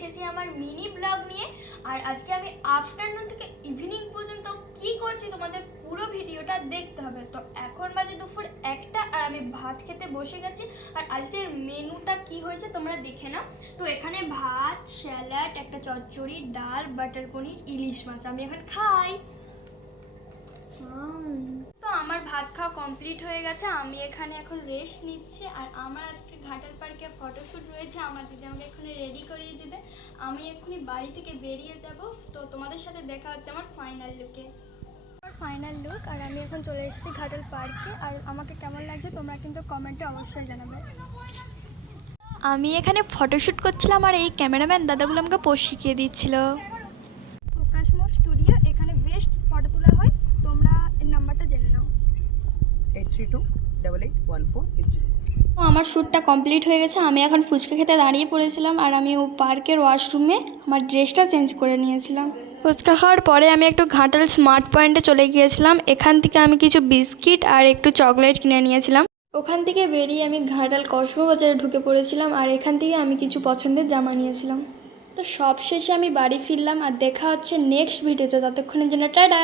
এসেছি আমার mini blog নিয়ে। আর আজকে আমি আফটারনুন থেকে ইভিনিং পর্যন্ত কি করছি তোমাদের পুরো ভিডিওটা দেখতে হবে। তো এখন বাজে দুপুর 1টা আর আমি ভাত খেতে বসে গেছি। আর আজকের মেনুটা কি হয়েছে তোমরা দেখে নাও। তো এখানে ভাত, স্যালাড, একটা চচ্চড়ি, ডাল, বাটার পনির, ইলিশ মাছ। আমি এখন খাই। তো আমার ভাত খাওয়া কমপ্লিট হয়ে গেছে, আমি এখানে এখন রেস্ট নিচ্ছি। আর আমার আজকে ঘাটাল পার্কে ফটোশ্যুট রয়েছে, আমার দিদি আমাকে এখানে রেডি করিয়ে দেবে। আমি এক্ষুনি বাড়ি থেকে বেরিয়ে যাব। তো তোমাদের সাথে দেখা হচ্ছে আমার ফাইনাল লুকে। আমার ফাইনাল লুক, আর আমি এখন চলে এসেছি ঘাটাল পার্কে। আর আমাকে কেমন লাগছে তোমরা কিন্তু কমেন্টে অবশ্যই জানাবে। আমি এখানে ফটোশ্যুট করছিলাম আর এই ক্যামেরাম্যান দাদাগুলো আমাকে পোজ শিখিয়ে দিচ্ছিল। প্রকাশমোর স্টুডিও, এখানে বেস্ট ফটো তোলা হয়। তোমরা এর নাম্বারটা জেনে নাও। 8328814880। আমার শ্যুটটা কমপ্লিট হয়ে গেছে। আমি এখন ফুচকা খেতে দাঁড়িয়ে পড়েছিলাম আর আমি ও পার্কের ওয়াশরুমে আমার ড্রেসটা চেঞ্জ করে নিয়েছিলাম। ফুচকা খাওয়ার পরে আমি একটু ঘাটাল স্মার্ট পয়েন্টে চলে গিয়েছিলাম। এখান থেকে আমি কিছু বিস্কিট আর একটু চকলেট কিনে নিয়েছিলাম। ওখান থেকে বেরিয়ে আমি ঘাটাল কসমো বাজারে ঢুকে পড়েছিলাম আর এখান থেকে আমি কিছু পছন্দের জামা নিয়েছিলাম। তো সব শেষে আমি বাড়ি ফিরলাম আর দেখা হচ্ছে নেক্সট ভিডিওতে। ততক্ষণের জন্য টাটা।